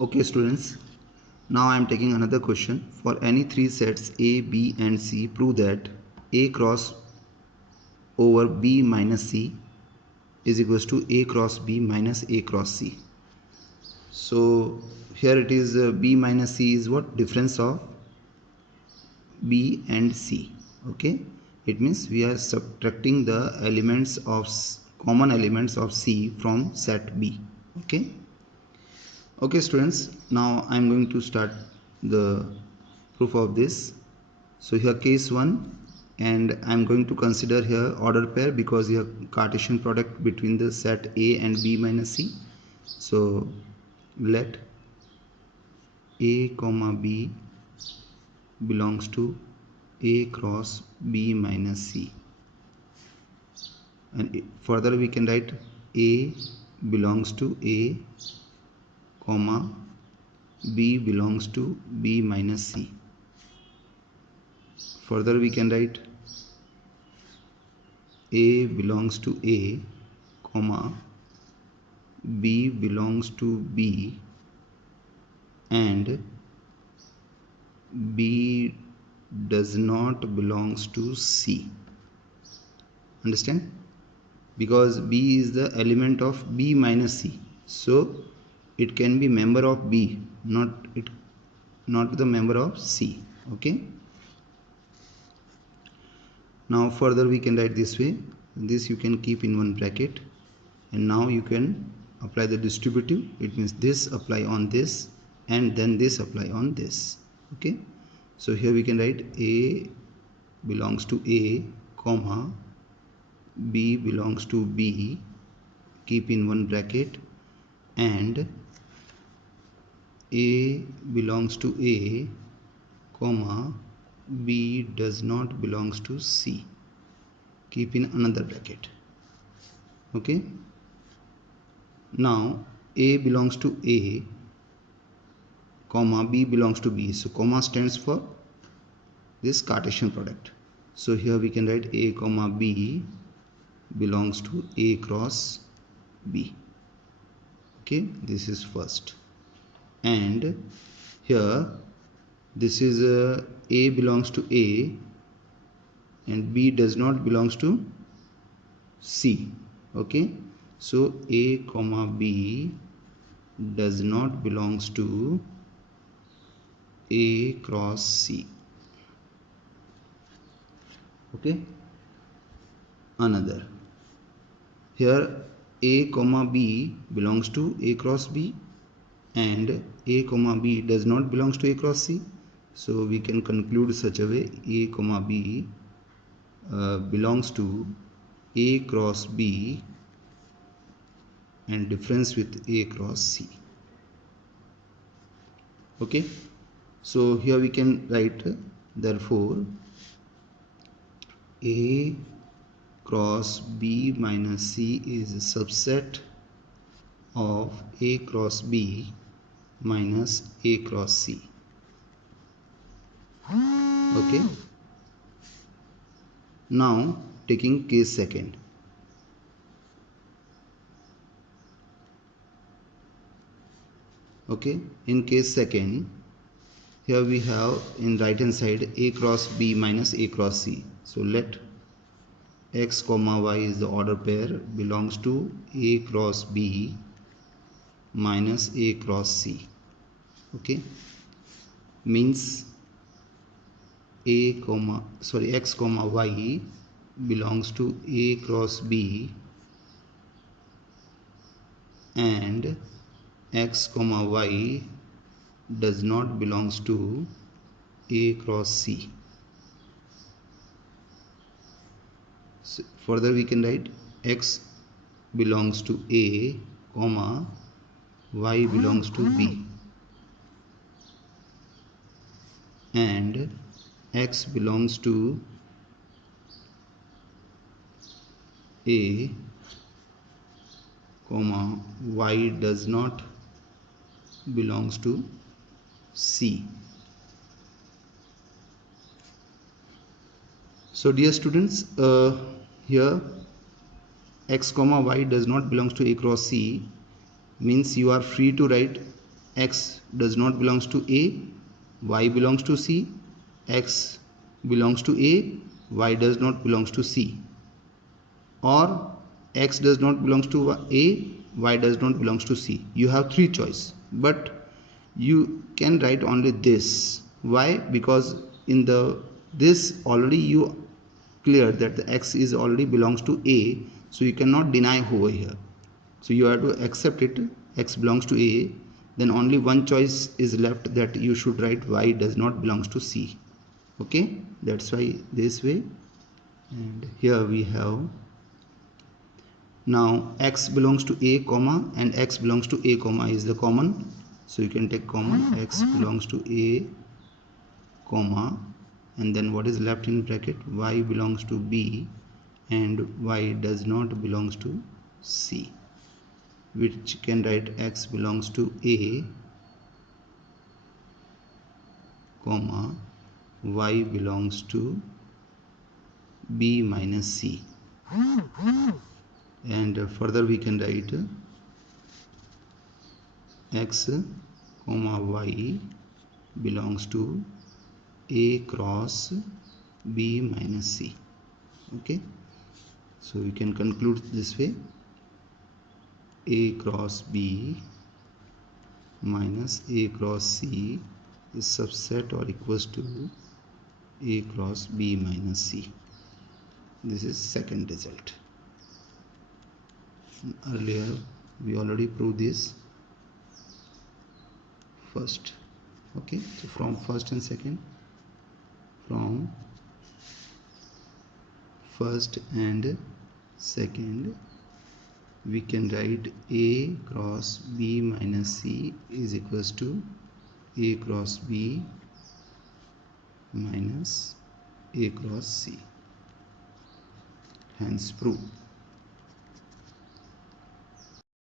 Okay students, now I am taking another question. For any three sets A, B and C, prove that A cross over B minus C is equals to A cross B minus A cross C. So here it is B minus C is what? Difference of B and C. Okay, it means we are subtracting the elements of common elements of C from set B. Okay students, now I am going to start the proof of this. So here case 1, and I am going to consider here order pair because here Cartesian product between the set A and B minus C. So let A comma B belongs to A cross B minus C, and further we can write A belongs to A comma B belongs to B minus C. Further we can write A belongs to A comma B belongs to B and B does not belongs to C. Understand? Because B is the element of B minus C, so it can be member of B, not the member of C. Okay, now further we can write this way. This you can keep in one bracket, and now you can apply the distributive. It means this apply on this and then this apply on this. Okay, so here we can write A belongs to A comma B belongs to B, keep in one bracket, and A belongs to A comma B does not belongs to C, keep in another bracket. Okay, now A belongs to A comma B belongs to B, so comma stands for this Cartesian product. So here we can write A comma B belongs to A cross B. Okay, this is first, and here this is A belongs to A and B does not belongs to C. Okay, so A comma B does not belongs to A cross C. Okay, another, here A comma B belongs to A cross B and A comma B does not belongs to A cross C, so we can conclude such a way A comma B belongs to A cross B and difference with A cross C. Okay, so here we can write therefore A cross B minus C is a subset of A cross B minus A cross C. Okay, now taking case second. Okay, in case second, here we have in right hand side A cross B minus A cross C. So let X comma Y is the order pair belongs to A cross B minus A cross C. Okay, means X comma Y belongs to A cross B and X comma Y does not belongs to A cross C. So further we can write X belongs to A comma Y belongs to B and X belongs to A comma Y does not belongs to C. So dear students, here X comma Y does not belongs to A cross C means you are free to write x does not belongs to A, y belongs to C, x belongs to A, y does not belongs to C, or x does not belongs to A, y does not belongs to C. You have three choice, but you can write only this. Why? Because in this already you clear that the x is already belongs to A, so you cannot deny over here. So you have to accept it, x belongs to A. Then only one choice is left, that you should write y does not belongs to C. Okay, that's why this way. And here we have, now x belongs to A comma and x belongs to A comma is the common, so you can take common x belongs to A comma, and then what is left in bracket, y belongs to B and y does not belongs to C, which can write x belongs to A comma y belongs to B minus C. And further we can write x comma y belongs to A cross B minus C. Okay, so we can conclude this way, A cross B minus A cross C is subset or equals to A cross B minus C. This is second result. Earlier we already proved this first. Okay, so from first and second, from first and second, we can write A cross B minus C is equals to A cross B minus A cross C. Hence proof.